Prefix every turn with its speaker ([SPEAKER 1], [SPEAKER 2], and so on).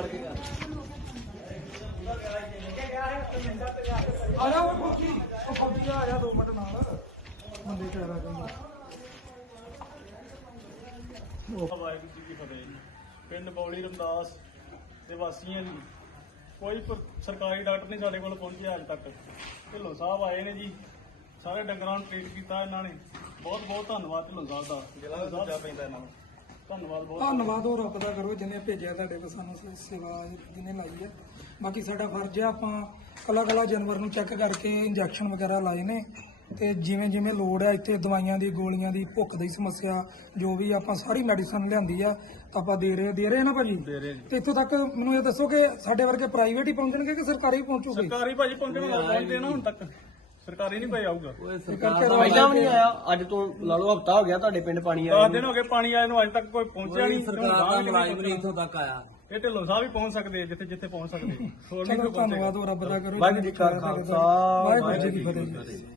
[SPEAKER 1] ਛੱਡ ਕੇ ਕਰ
[SPEAKER 2] ਆ ਜਾ ਉਹ ਫੌਜੀ ਆ ਜਾ 2 ਮਿੰਟ ਨਾਲ ਬੰਦੇ ਚਾਰਾ ਕਹਿੰਦਾ।
[SPEAKER 3] ਵਾਹਿਗੁਰੂ ਜੀ ਕੀ ਫਤਿਹ। ਪਿੰਡ ਬੌਲੀ ਰਮਦਾਸ ਦੇ ਵਾਸੀਆਂ ਦੀ ਕੋਈ ਸਰਕਾਰੀ ਡਾਕਟਰ ਨਹੀਂ ਸਾਡੇ ਕੋਲ ਪਹੁੰਚਿਆ ਅੱਜ ਤੱਕ। ਢਿੱਲੋਂ ਸਾਹਿਬ ਆਏ ਨੇ ਜੀ, ਸਾਰੇ ਡੰਗਰਾਂ ਨੂੰ ਟ੍ਰੀਟ ਕੀਤਾ ਇਹਨਾਂ ਨੇ। ਬਹੁਤ ਬਹੁਤ ਧੰਨਵਾਦ ਢਿੱਲੋਂ ਸਾਹਿਬ ਦਾ। ਜ਼ਿਲ੍ਹਾ ਦੂਜਾ ਪੈਂਦਾ ਇਹਨਾਂ ਨੂੰ ਧੰਨਵਾਦ, ਬਹੁਤ
[SPEAKER 2] ਧੰਨਵਾਦ ਉਹ ਰੱਬ ਦਾ ਕਰੋ ਜਿਹਨੇ ਭੇਜਿਆ ਤੁਹਾਡੇ ਕੋਲ, ਸਾਨੂੰ ਸੇਵਾ ਜਿਹਨੇ ਲਾਈ ਹੈ। ਬਾਕੀ ਸਾਡਾ ਫਰਜ਼ ਹੈ, ਆਪਾਂ ਕੱਲਾ ਜਾਨਵਰ ਨੂੰ ਚੈੱਕ ਕਰਕੇ ਇੰਜੈਕਸ਼ਨ ਵਗੈਰਾ ਲਾਏ ਨੇ, ਤੇ ਜਿਵੇਂ ਜਿਵੇਂ ਲੋੜ ਹੈ ਇੱਥੇ ਦਵਾਈਆਂ ਦੀ, ਗੋਲੀਆਂ ਦੀ, ਭੁੱਖ ਦੀ ਸਮੱਸਿਆ ਜੋ ਵੀ ਆਪਾਂ ਸਾਰੀ ਮੈਡੀਸਨ ਲਿਆਂਦੀ ਆ ਆਪਾਂ ਦੇ ਰਹੇ ਨਾ ਭਾਜੀ। ਤੇ ਇੱਥੋਂ ਤੱਕ ਮੈਨੂੰ ਇਹ ਦੱਸੋ ਕਿ ਸਾਡੇ ਵਰਗੇ ਪ੍ਰਾਈਵੇਟ ਹੀ ਪਹੁੰਚਣਗੇ ਕਿ ਸਰਕਾਰੀ ਪਹੁੰਚੂਗੇ?
[SPEAKER 3] ਸਰਕਾਰੀ ਭਾਜੀ ਪਹੁੰਚਦੇ ਨਾ ਹੁਣ ਤੱਕ, ਸਰਕਾਰੀ ਨਹੀਂ ਭਾਈ ਆਊਗਾ।
[SPEAKER 1] ਪਹਿਲਾਂ ਵੀ ਨਹੀਂ ਆਇਆ, ਅੱਜ ਤੋਂ ਲਾ ਲਓ ਹਫਤਾ ਹੋ ਗਿਆ ਤੁਹਾਡੇ ਪਿੰਡ ਪਾਣੀ ਆਇਆ।
[SPEAKER 3] 10 ਦਿਨ ਹੋ ਗਏ ਪਾਣੀ ਆਏ ਨੂੰ, ਅੱਜ ਤੱਕ ਕੋਈ ਪਹੁੰਚਿਆ ਨਹੀਂ।
[SPEAKER 1] ਸਰਕਾਰ ਦਾ ਮੁਲਾਜ਼ਮ ਨਹੀਂ ਇੱਥੋਂ ਤੱਕ ਆਇਆ।
[SPEAKER 3] ਇਹ ਢਿੱਲੋਂ ਸਾਹਿਬ ਹੀ ਪਹੁੰਚ ਸਕਦੇ ਜਿੱਥੇ ਜਿੱਥੇ ਪਹੁੰਚ ਸਕਦੇ, ਹੋਰ ਨਹੀਂ
[SPEAKER 2] ਚਲੋ
[SPEAKER 3] ਕੋਈ ਪਹੁੰਚੇਗਾ।
[SPEAKER 2] ਧੰਨਵਾਦ ਉਹ ਰੱਬ ਦਾ ਕਰੋ।
[SPEAKER 1] ਵਾਹਿਗੁਰੂ ਜੀ ਕਾ ਖਾਲਸਾ,
[SPEAKER 2] ਵਾਹਿਗੁਰੂ ਜੀ ਕੀ ਫਤਿਹ।